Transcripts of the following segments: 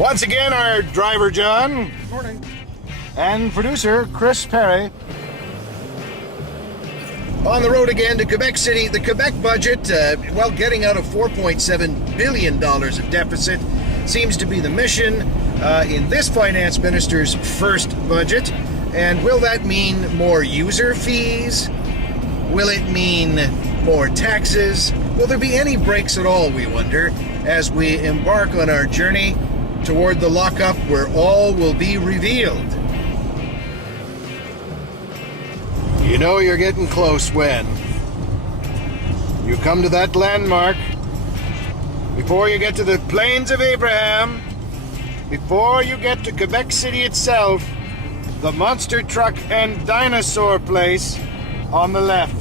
Once again, our driver, John. Morning. And producer, Chris Perry. On the road again to Quebec City. The Quebec budget, getting out of $4.7 billion of deficit seems to be the mission in this finance minister's first budget. And will that mean more user fees? Will it mean more taxes? Will there be any breaks at all, we wonder, as we embark on our journey toward the lockup where all will be revealed? You know you're getting close when you come to that landmark, before you get to the Plains of Abraham, before you get to Quebec City itself, the monster truck and dinosaur place on the left.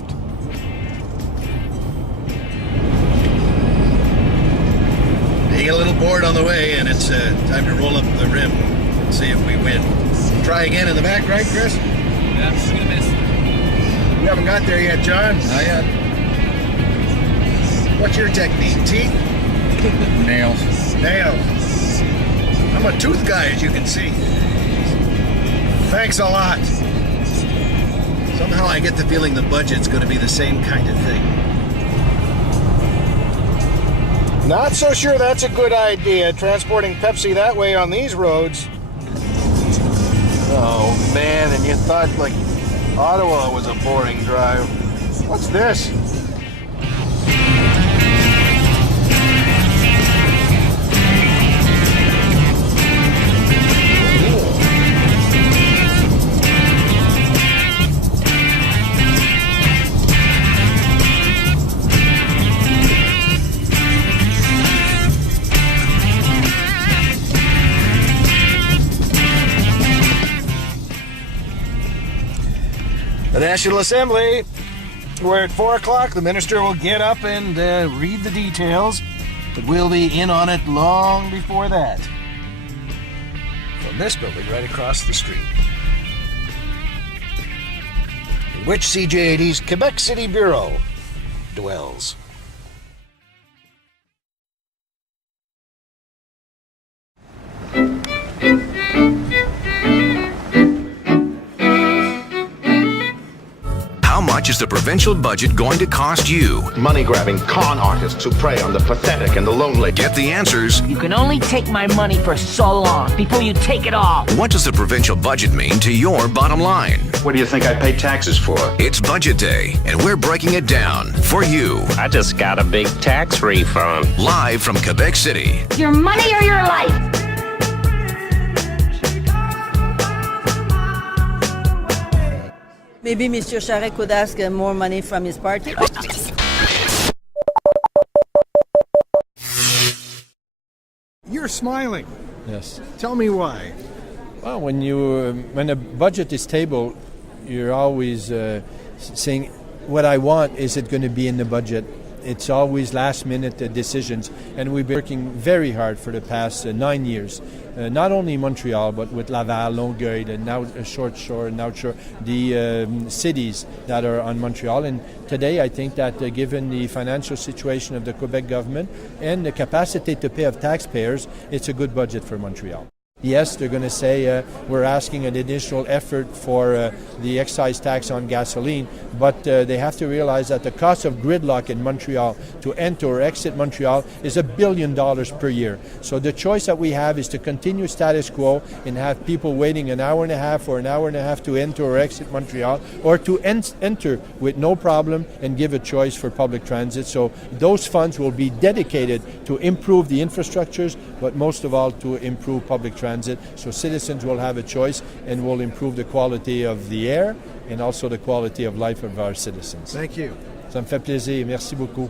You get a little bored on the way, and it's time to roll up the rim and see if we win. Try again in the back, right, Chris? Yeah, we're gonna miss. You haven't got there yet, John? Not yet. What's your technique? Teeth? Nails. Nails. I'm a tooth guy, as you can see. Thanks a lot. Somehow I get the feeling the budget's going to be the same kind of thing. Not so sure that's a good idea, transporting Pepsi that way on these roads. Oh man, and you thought like Ottawa was a boring drive. What's this? The National Assembly, where at 4 o'clock the minister will get up and read the details, but we'll be in on it long before that. From this building right across the street, in which CJ80's Quebec City Bureau dwells. How much is the provincial budget going to cost you? Money-grabbing con artists who prey on the pathetic and the lonely. Get the answers. You can only take my money for so long before you take it all. What does the provincial budget mean to your bottom line? What do you think I pay taxes for? It's budget day, and we're breaking it down for you. I just got a big tax refund. Live from Quebec City. Your money or your life? Maybe Mr. Charest could ask more money from his party. You're smiling. Yes. Tell me why. Well, when a budget is tabled, you're always saying, what I want, is it going to be in the budget? It's always last-minute decisions, and we've been working very hard for the past 9 years, not only in Montreal, but with Laval, Longueuil, and now Short Shore, and now the cities that are on Montreal. And today, I think that given the financial situation of the Quebec government and the capacity to pay of taxpayers, it's a good budget for Montreal. Yes, they're going to say we're asking an additional effort for the excise tax on gasoline, but they have to realize that the cost of gridlock in Montreal to enter or exit Montreal is $1 billion per year. So the choice that we have is to continue status quo and have people waiting an hour and a half or an hour and a half to enter or exit Montreal, or to enter with no problem and give a choice for public transit. So those funds will be dedicated to improve the infrastructures, but most of all to improve public transit. So citizens will have a choice and will improve the quality of the air and also the quality of life of our citizens. Thank you. Ça me fait plaisir. Merci beaucoup.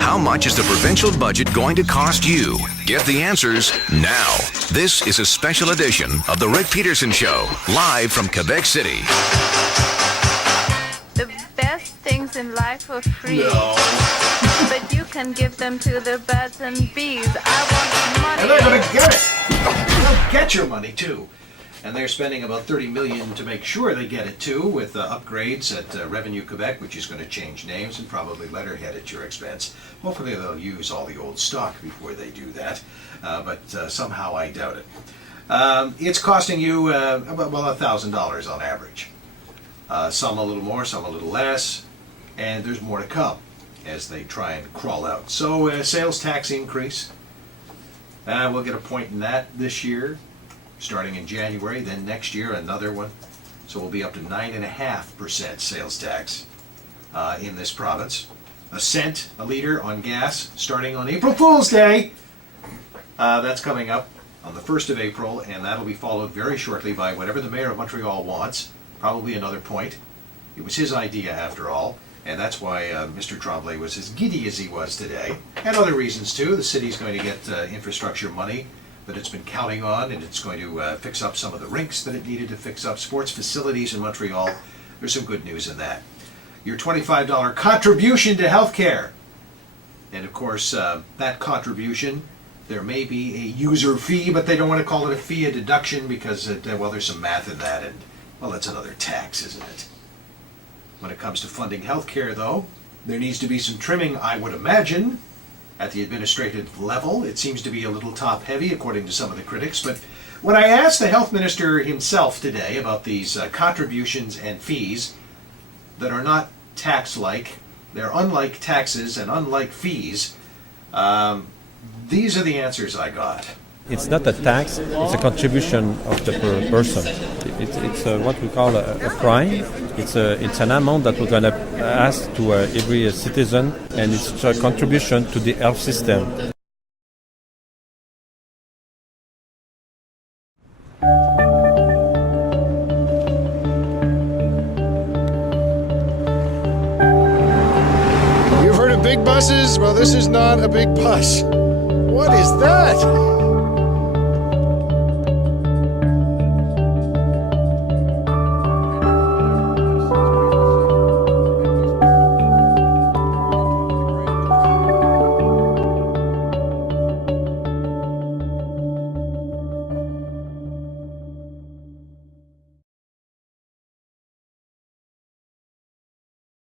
How much is the provincial budget going to cost you? Get the answers now. This is a special edition of The Rick Peterson Show, live from Quebec City. The best things in life are free, but you can give them to the birds and bees. I want money. And they're going to get it. They'll get your money, too. And they're spending about $30 million to make sure they get it, too, with upgrades at Revenue Quebec, which is going to change names and probably letterhead at your expense. Hopefully they'll use all the old stock before they do that, but somehow I doubt it. It's costing you about $1,000 on average. Some a little more, some a little less, and there's more to come as they try and crawl out. So sales tax increase, we'll get a point in that this year, starting in January, then next year another one. So we'll be up to 9.5% sales tax in this province. A cent a litre on gas starting on April Fool's Day. That's coming up on the 1st of April, and that'll be followed very shortly by whatever the Mayor of Montreal wants, probably another point. It was his idea after all, and that's why Mr. Tremblay was as giddy as he was today. And other reasons too. The city's going to get infrastructure money that it's been counting on, and it's going to fix up some of the rinks that it needed to fix up, sports facilities in Montreal. There's some good news in that. Your $25 contribution to health care. And of course, that contribution, there may be a user fee, but they don't want to call it a fee, a deduction, because, well, there's some math in that, and, well, that's another tax, isn't it? When it comes to funding health care, though, there needs to be some trimming, I would imagine, at the administrative level. It seems to be a little top-heavy, according to some of the critics. But when I asked the health minister himself today about these contributions and fees that are not tax-like, they're unlike taxes and unlike fees, these are the answers I got. It's not a tax, it's a contribution of the person. It's what we call a prime. It's an amount that we're going to ask to every citizen, and it's a contribution to the health system. You've heard of big buses? Well, this is not a big bus. What is that?